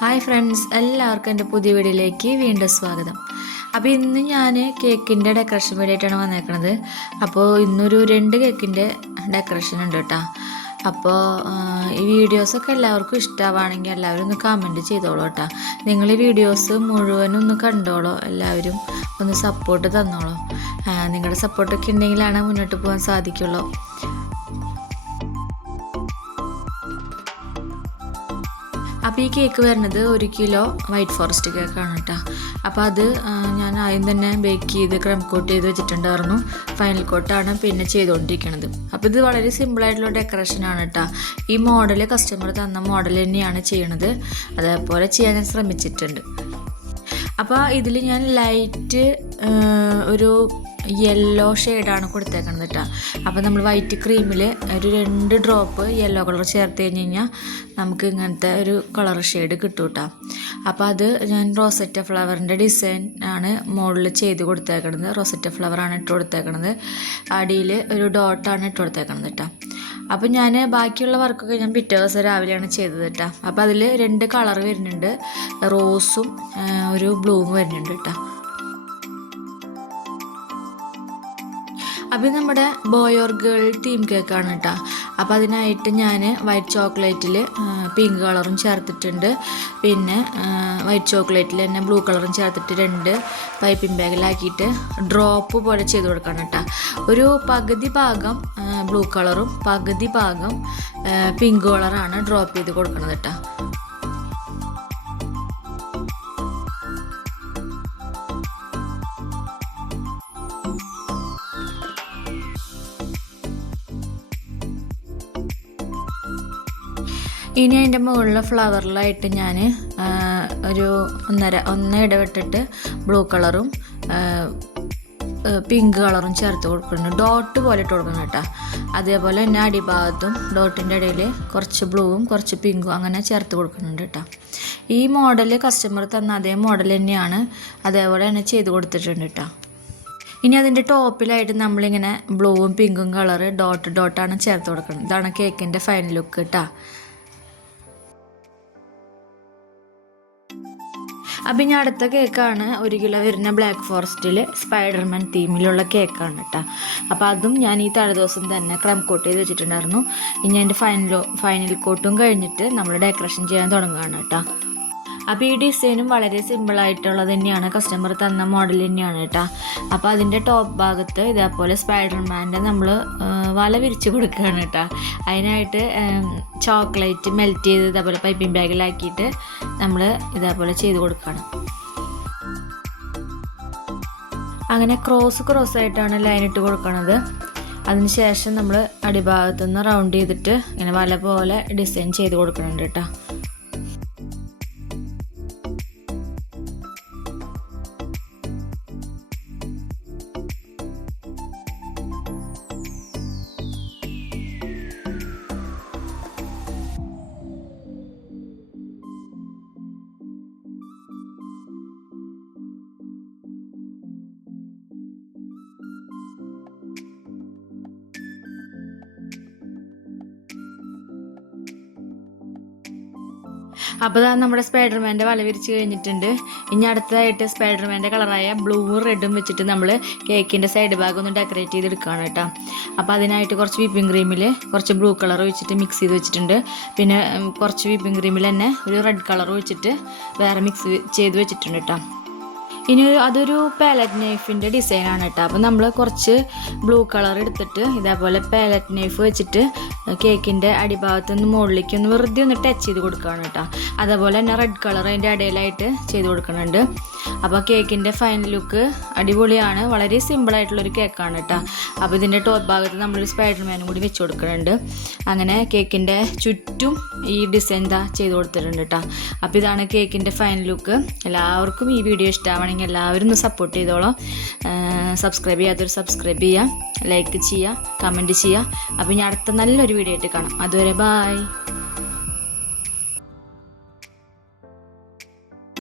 Hi friends എല്ലാവർക്കും എന്റെ പുതിയ വീഡിയോയിലേക്ക് വീണ്ടും സ്വാഗതം. അപ്പോൾ ഇന്ന് ഞാൻ കേക്കിന്റെ ഡെക്കറേഷൻ വേണ്ടിയിട്ടാണ് വന്നേക്കണത്. അപ്പോൾ ഇന്നൊരു രണ്ട് കേക്കിന്റെ ഡെക്കറേഷൻ ഉണ്ട് കേട്ടോ. അപ്പോൾ ഈ വീഡിയോസൊക്കെ എല്ലാവർക്കും ഇഷ്ടമാവുകയാണെങ്കിൽ എല്ലാവരും ഒന്ന് കമന്റ് ചെയ്തോളൂ കേട്ടോ. നിങ്ങൾ ഈ വീഡിയോസ് മുഴുവനും ഒന്ന് കണ്ടോളൂ എല്ലാവരും ഒന്ന് സപ്പോർട്ട് തന്നോളൂ. നിങ്ങളുടെ സപ്പോർട്ടൊക്കെ ഉണ്ടെങ്കിലാണ് മുന്നോട്ട് പോകാൻ സാധിക്കുള്ളൂ. അപ്പോൾ ഈ കേക്ക് വരുന്നത് ഒരു കിലോ വൈറ്റ് ഫോറസ്റ്റ് കേക്കാണ് കേട്ടോ അപ്പോൾ അത് ഞാൻ ആദ്യം തന്നെ ബേക്ക് ചെയ്ത് ക്രം കോട്ട് ചെയ്ത് വെച്ചിട്ടുണ്ടായിരുന്നു. ഫൈനൽ കോട്ടാണ് പിന്നെ ചെയ്തുകൊണ്ടിരിക്കുന്നത് അപ്പോൾ ഇത് വളരെ സിമ്പിളായിട്ടുള്ള ഡെക്കറേഷനാണ് കേട്ടോ ഈ മോഡൽ കസ്റ്റമർ തന്ന മോഡൽ തന്നെയാണ് ചെയ്യണത്. അതേപോലെ ചെയ്യാൻ ഞാൻ ശ്രമിച്ചിട്ടുണ്ട്. അപ്പോൾ ഇതിൽ ഞാൻ ലൈറ്റ് ഒരു യെല്ലോ ഷെയ്ഡാണ് കൊടുത്തേക്കുന്നത് കേട്ടോ അപ്പോൾ നമ്മൾ വൈറ്റ് ക്രീമിൽ ഒരു രണ്ട് ഡ്രോപ്പ് യെല്ലോ കളർ ചേർത്ത് കഴിഞ്ഞ് കഴിഞ്ഞാൽ നമുക്ക് ഇങ്ങനത്തെ ഒരു കളർ ഷെയ്ഡ് കിട്ടും കേട്ടോ അപ്പോൾ അത് ഞാൻ റോസറ്റ ഫ്ലവറിന്റെ ഡിസൈൻ ആണ് മുകളിൽ ചെയ്ത് കൊടുത്തേക്കണത്. റോസറ്റ ഫ്ലവറാണ് ഇട്ട് കൊടുത്തേക്കണത്. അടിയിൽ ഒരു ഡോട്ടാണ് ഇട്ട് കൊടുത്തേക്കണത് കേട്ടോ അപ്പോൾ ഞാൻ ബാക്കിയുള്ള വർക്കൊക്കെ ഞാൻ പിറ്റേ ദിവസം രാവിലെയാണ് ചെയ്തത് കേട്ടോ അപ്പോൾ അതിൽ രണ്ട് കളർ വരുന്നുണ്ട്. റോസും ഒരു ബ്ലൂവും വരുന്നുണ്ട് കേട്ടോ അപ്പം നമ്മുടെ ബോയ് ഓർ ഗേൾ തീം കേക്കാണ് കേട്ടോ അപ്പോൾ അതിനായിട്ട് ഞാൻ വൈറ്റ് ചോക്ലേറ്റിൽ പിങ്ക് കളറും ചേർത്തിട്ടുണ്ട്. പിന്നെ വൈറ്റ് ചോക്ലേറ്റിൽ തന്നെ ബ്ലൂ കളറും ചേർത്തിട്ട് രണ്ട് പൈപ്പിംഗ് ബാഗിലാക്കിയിട്ട് ഡ്രോപ്പ് പോലെ ചെയ്ത് കൊടുക്കണം കേട്ടോ ഒരു പകുതി ഭാഗം ബ്ലൂ കളറും പകുതി ഭാഗം പിങ്ക് കളറാണ് ഡ്രോപ്പ് ചെയ്ത് കൊടുക്കുന്നത് കേട്ടോ ഇനി അതിന്റെ മുകളിലെ ഫ്ലവറിലായിട്ട് ഞാൻ ഒരു ഒന്നര ഒന്ന് ഇടവിട്ടിട്ട് ബ്ലൂ കളറും പിങ്ക് കളറും ചേർത്ത് കൊടുക്കുന്നുണ്ട്. ഡോട്ട് പോലെ ഇട്ട് കൊടുക്കണം കേട്ടോ. അതേപോലെ തന്നെ അടിഭാഗത്തും ഡോട്ടിന്റെ ഇടയിൽ കുറച്ച് ബ്ലൂവും കുറച്ച് പിങ്കും അങ്ങനെ ചേർത്ത് കൊടുക്കുന്നുണ്ട് കേട്ടോ. ഈ മോഡൽ കസ്റ്റമർ തന്ന അതേ മോഡൽ തന്നെയാണ് അതേപോലെ തന്നെ ചെയ്ത് കൊടുത്തിട്ടുണ്ട് കേട്ടോ. ഇനി അതിന്റെ ടോപ്പിലായിട്ട് നമ്മളിങ്ങനെ ബ്ലൂവും പിങ്കും കളറ് ഡോട്ട് ഡോട്ടാണ് ചേർത്ത് കൊടുക്കുന്നത് ഇതാണ് കേക്കിന്റെ ഫൈനൽ ലുക്ക് കേട്ടോ. അപ്പം ഇനി അടുത്ത കേക്കാണ് ഒരു കിലോ വരുന്ന ബ്ലാക്ക് ഫോറസ്റ്റിൽ സ്പൈഡർമാൻ തീമിലുള്ള കേക്കാണ് കേട്ടോ. അപ്പോൾ അതും ഞാൻ ഈ തലേദിവസം തന്നെ ക്രം കോട്ട് ചെയ്ത് വെച്ചിട്ടുണ്ടായിരുന്നു. ഇനി എന്റെ ഫൈനലോ ഫൈനൽ കോട്ടും കഴിഞ്ഞിട്ട് നമ്മൾ ഡെക്കറേഷൻ ചെയ്യാൻ തുടങ്ങുകയാണ് കേട്ടോ. അപ്പോൾ ഈ ഡിസൈനും വളരെ സിമ്പിളായിട്ടുള്ളത് തന്നെയാണ്. കസ്റ്റമർ തന്ന മോഡൽ തന്നെയാണ് കേട്ടോ. അപ്പോൾ അതിന്റെ ടോപ്പ് ഭാഗത്ത് ഇതേപോലെ സ്പൈഡർമാന്റെ നമ്മൾ വല വിരിച്ച് കൊടുക്കുകയാണ് കേട്ടോ. അതിനായിട്ട് ചോക്ലേറ്റ് മെൽറ്റ് ചെയ്ത് ഇതേപോലെ പൈപ്പിംഗ് ബാഗിലാക്കിയിട്ട് നമ്മൾ ഇതേപോലെ ചെയ്ത് കൊടുക്കുകയാണ്. അങ്ങനെ ക്രോസ് ക്രോസ് ആയിട്ടാണ് ലൈൻ ഇട്ട് കൊടുക്കുന്നത് അതിന് ശേഷം നമ്മൾ അടിഭാഗത്തുനിന്ന് റൗണ്ട് ചെയ്തിട്ട് ഇങ്ങനെ വല പോലെ ഡിസൈൻ ചെയ്ത് കൊടുക്കുന്നുണ്ട് കേട്ടോ. അപ്പോൾ നമ്മുടെ സ്പൈഡർമാന്റെ വല വിരിച്ച് കഴിഞ്ഞിട്ടുണ്ട്. ഇനി അടുത്തതായിട്ട് സ്പൈഡർമാന്റെ കളറായ ബ്ലൂവും റെഡും വെച്ചിട്ട് നമ്മൾ കേക്കിന്റെ സൈഡ് ഭാഗം ഒന്ന് ഡെക്കറേറ്റ് ചെയ്തെടുക്കുകയാണ് കേട്ടോ. അപ്പോൾ അതിനായിട്ട് കുറച്ച് വിപ്പിംഗ് ക്രീമിൽ കുറച്ച് ബ്ലൂ കളർ ഒഴിച്ചിട്ട് മിക്സ് ചെയ്ത് വെച്ചിട്ടുണ്ട്. പിന്നെ കുറച്ച് വിപ്പിംഗ് ക്രീമിൽ തന്നെ ഒരു റെഡ് കളർ ഒഴിച്ചിട്ട് വേറെ മിക്സ് ചെയ്ത് വെച്ചിട്ടുണ്ട് കേട്ടോ. ഇനി അതൊരു പാലറ്റ് നൈഫിന്റെ ഡിസൈനാണ് കേട്ടോ. അപ്പോൾ നമ്മൾ കുറച്ച് ബ്ലൂ കളർ എടുത്തിട്ട് ഇതേപോലെ പാലറ്റ് നൈഫ് വെച്ചിട്ട് കേക്കിന്റെ അടിഭാഗത്ത് നിന്ന് മുകളിലേക്ക് ഒന്ന് വെറുതെ ഒന്ന് ടച്ച് ചെയ്ത് കൊടുക്കുകയാണ് കേട്ടോ. അതേപോലെ തന്നെ റെഡ് കളർ അതിന്റെ ഇടയിലായിട്ട് ചെയ്ത് കൊടുക്കുന്നുണ്ട്. അപ്പോൾ കേക്കിന്റെ ഫൈനൽ ലുക്ക് അടിപൊളിയാണ്. വളരെ സിമ്പിളായിട്ടുള്ളൊരു കേക്കാണ് കേട്ടോ അപ്പോൾ ഇതിന്റെ ടോപ്പ് ഭാഗത്ത് നമ്മൾ സ്പൈഡർമാനും കൂടി വെച്ച് കൊടുക്കുന്നുണ്ട്. അങ്ങനെ കേക്കിന്റെ ചുറ്റും ഈ ഡിസൈൻ ദാ ചെയ്ത് കൊടുത്തിട്ടുണ്ട് കേട്ടോ അപ്പോൾ ഇതാണ് കേക്കിന്റെ ഫൈനൽ ലുക്ക് എല്ലാവർക്കും ഈ വീഡിയോ ഇഷ്ടമാണെങ്കിൽ എല്ലാവരും ഒന്ന് സപ്പോർട്ട് ചെയ്തോളാം. സബ്സ്ക്രൈബ് ചെയ്യാത്തൊരു സബ്സ്ക്രൈബ് ചെയ്യുക. ലൈക്ക് ചെയ്യുക. കമന്റ് ചെയ്യുക. അപ്പോൾ ഞാൻ അടുത്ത നല്ലൊരു വീഡിയോ ആയിട്ട് കാണാം. അതുവരെ ബായ്